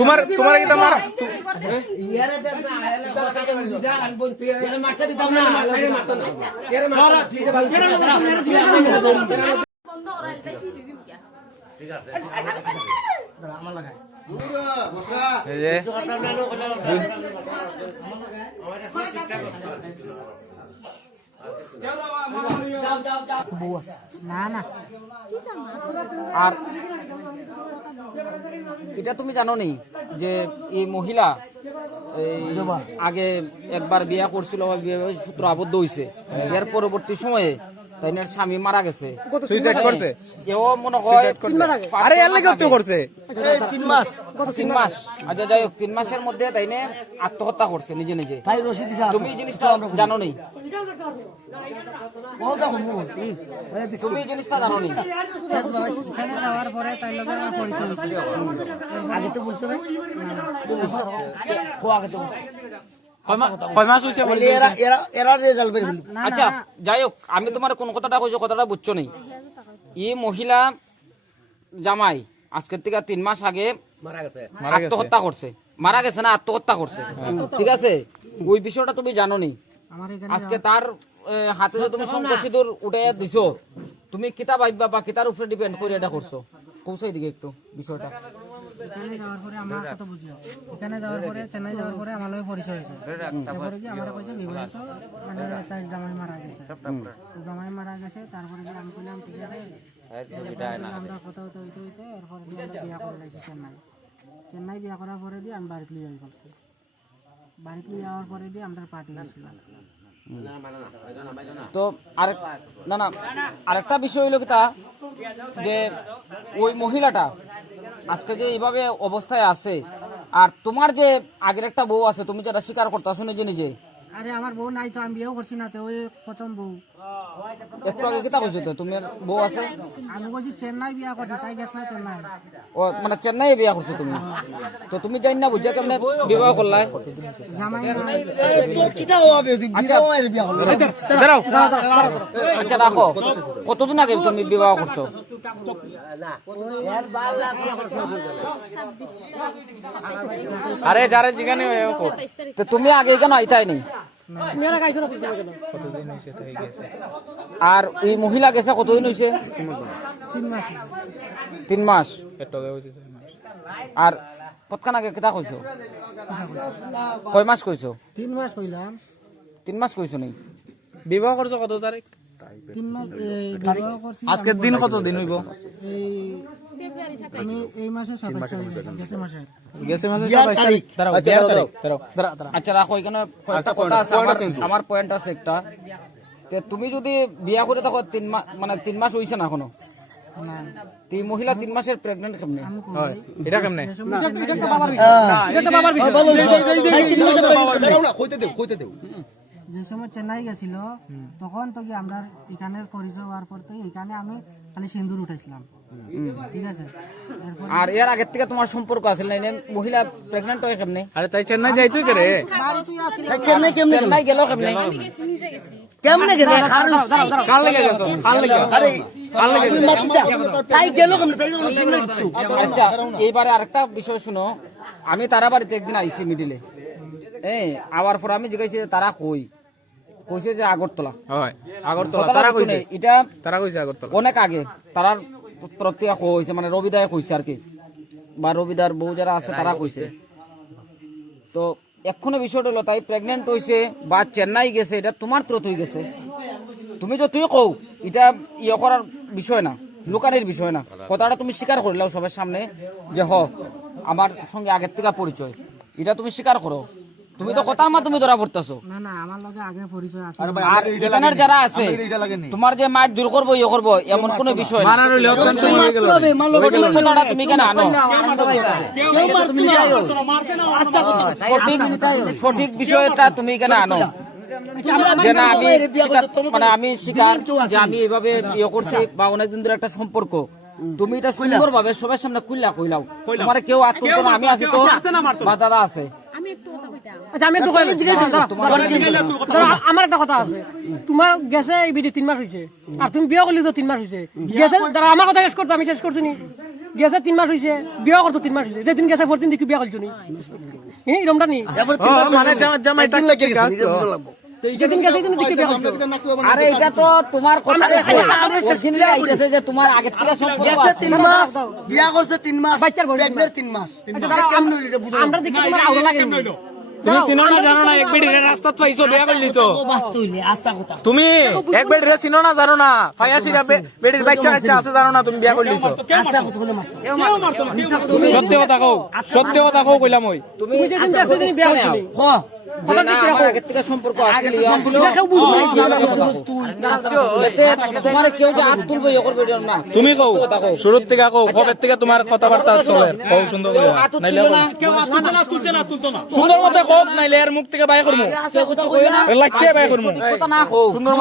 তোমার তোমার কি তোমার আর এটা তুমি জানো নি যে এই মহিলা আগে একবার বিয়া করছিল, সূত্র আবদ্ধ হয়েছে, এর পরবর্তী সময়ে তাইনার স্বামী মারা গেছে, সুইসাইড করছে। এও মনে হয় আরে এর লাগি তো করছে 3 মাস। আচ্ছা যাই হোক, 3 মাসের মধ্যে তাইনে আত্মহত্যা করছে নিজে নিজে। তুমি এই জিনিসটা জানো নি? তুমি এই জিনিসটা জানো নি? যাওয়ার পরে তাই লগে আমার পরিচয় হয়েছিল। আগে তো বলছো ভাই, কয় মাস হইছে বলছে এরা রেজাল্ট বের হলো। আচ্ছা যাই হোক, আমি তোমার কোন কথাটা কইছো, কথাটা বুঝছো নি। এই মহিলা জামাই আজকের থেকে 3 মাস আগে আত্মহত্যা করছে, মারা গেছে না, আত্মহত্যা করছে, ঠিক আছে? ওই বিষয়টা তুমি জানো নি? আজকে তার হাতে যে তুমি শঙ্খ সিঁদুর উঠে দিছো, তুমি কিতা ভাববা বা কিতার উপরে ডিপেন্ড করে এটা করছো? কৌশাই দিকে একটু বিষয়টা। এখানে যাওয়ার পরে আমার কত বুঝিও, এখানে যাওয়ার পরে চেন্নাই যাওয়ার পরে আমার লগে পরিচয় হয়েছে। তারপরে কি আমার কইছে বিবাহিত, মানে তার জামাই মারা গেছে। তো জামাই মারা গেছে, তারপরে কি আমি কইলাম ঠিক আছে, আমরা কথা হইতে হইতে হইতে এরপরে কি আমরা বিয়া করে লাগছি চেন্নাই বিয়া করার পরে দিয়ে আমি বাড়িতে লিয়ে গেছি। বাড়িতে লিয়ে যাওয়ার পরে দিয়ে আমরা পার্টি গেছিলাম। তো আরেকটা বিষয় হইলো কিতা, যে ওই মহিলাটা আজকে যে এইভাবে অবস্থায় আছে, আর তোমার যে আগের একটা বউ আছে, তুমি যেটা স্বীকার করতেছো নিজে নিজে। আরে আমার বউ নাই তো, আমি বিয়েও করছি না তো, ওই প্রথম বউ। একটু আগে কিতা কইছো তো তোমার বউ আছে? আমি বলছি চেন্নাই বিয়া করছি, তাই গেছ না চেন্নাই। ও মানে চেন্নাই বিয়া করছো তুমি, তো তুমি জানি না বুঝা কেমনে বিবাহ করলাই? জামাই নাই। আচ্ছা রাখো, কতদিন আগে তুমি বিবাহ করছো? আরে যারা জিগানি তো তুমি আগে কেন আইতাই নেই? আর এই মহিলা গেছে কতদিন হয়েছে? 3 মাস। আর কতক্ষণ আগে কেটা কইছো? কয় মাস কইছো? 3 মাস কইলাম। 3 মাস কইছো নেই? বিবাহ করছো কত তারিখ? 3 মাস বিবাহ করছি। আজকের দিন কত দিন হইব? আমি এই মাসে 27 তারিখ গেছে মাসে। গেছে মাসে 27 তারিখ। দাঁড়াও, আচ্ছা রাখো, এখানে কয়েকটা কথা আছে, আমার পয়েন্ট আছে একটা। তুমি যদি বিয়া করে থাকো 3 মাস, মানে 3 মাস হইছে না এখনো, তুই মহিলা 3 মাসের প্রেগনেন্ট কেমনে? এটা কেমনে? যে সময় চেন্নাই গেছিল তখন তো কি আমরা এখানে পরিচয় হওয়ার পর তো এখানে আমি খালি সিন্দুর উঠাইছিলাম, ঠিক আছে? আর এর আগের থেকে তোমার সম্পর্ক আছে না? মহিলা প্রেগনেন্ট হয় কেমনে? আরে তাই চেন্নাই যাইতুই করে, চেন্নাই গেল কেমনে? কেমনে গেল? কাল লেগে গেছো, কাল লেগে আরে কাল লেগে তাই গেল কেমনে? তাই কোনো কিছু। আচ্ছা এইবারে আরেকটা বিষয় শুনো, আমি তারা বাড়িতে একদিন আইছি মিডিলে, আবার পর আমি জিজ্ঞাসি তারা কইছে যে আগরতলা। হয় আগরতলা, তারা কইছে এটা, তারা কইছে আগরতলা অনেক আগে তারার প্রত্যেক কইছে, মানে রবিদায় কইছে আর কি, বা রবিদার বউ যারা আছে তারা কইছে। তো এক্ষণে বিষয়টা হলো, তাই প্রেগনেন্ট হইছে বা চেন্নাই গেছে, এটা তোমার ত্রুটি হয়ে গেছে। তুমি যে তুই কও এটা ইয়ে করার বিষয় না, লুকানির বিষয় না, কথাটা তুমি স্বীকার করলাও সবার সামনে যে আমার সঙ্গে আগের থেকে পরিচয়, এটা তুমি স্বীকার করো। তুমি তো কথার মাধ্যমে ধরা পড়তেছো। না না, আমার লগে আগে পরিচয় আছে। আর এখানের যারা আছে তোমার যে মার দূর করবো ইয়ে করবো এমন কোন বিষয় না, কথাটা তুমি কেন আনো? সঠিক বিষয়টা তুমি কেন আনো? যে না আমি মানে আমি স্বীকার যে আমি এইভাবে ইয়ে করছি বা অনেকদিন ধরে একটা সম্পর্ক, তুমি এটা সুন্দর ভাবে সবার সামনে কইলাও, তোমার কেউ আত্মীয়, আমি আছি তো বা দাদা আছে। আমার একটা কথা আছে, তোমার গেছে এই বিধি 3 মাস হয়েছে, আর তুমি বিয়ে করলি তো 3 মাস হয়েছে, গেছে আমার কথা শেষ করতো, আমি শেষ করছি নি? গেছে 3 মাস হইছে বিয়া করতো 3 মাস হইছে যেদিন গেছে পরদিন দেখি বিয়া করছো নি এরকমটা নি মানে জামাই দিন লাগে গেছে যেদিন গেছে সেদিন দেখি বিয়া করছো আরে এটা তো তোমার কথা অরিজিনালি আইতেছে যে তোমার আগে থেকে সম্পর্ক গেছে আছে 3 মাস বিয়া করছে 3 মাস বাচ্চার বয়স প্রেগনেন্ট 3 মাস কেমন হইলো এটা বুঝো আমরা দেখি তোমার আউলা লাগে তুমি চিনো না জানো না এক বেডিরে রাস্তাত পাইছো বিয়া করে লিছো বাস্তু হইলে আস্তা কথা তুমি এক বেডিরে চিনো না জানো না ফায়াসিরা বেডির বাচ্চা কাচ্চা আছে জানো না তুমি বিয়া করে লিছো আস্তা কথা হলে মারতো সত্যি কথা কও কইলাম ওই তুমি যেদিন গেছে সেদিন বিয়া করছো নি হ যে না আমার আগে থেকে সম্পর্ক আছিল ইয়া ছিল কেউ বুঝবো এতে তোমার কেউ যে হাত তুলবে ইয়া করবে এটা না তুমি কও শুরুর থেকে কও কবে থেকে তোমার কথাবার্তা চলে কও সুন্দর করে হাত নাইলে তুলবে না সুন্দর মতে কোক নাইলে এর মুখ থেকে বাইর করমু কেউ কিছু কইবে না লাগতে বাইর করমু কথা না কও সুন্দর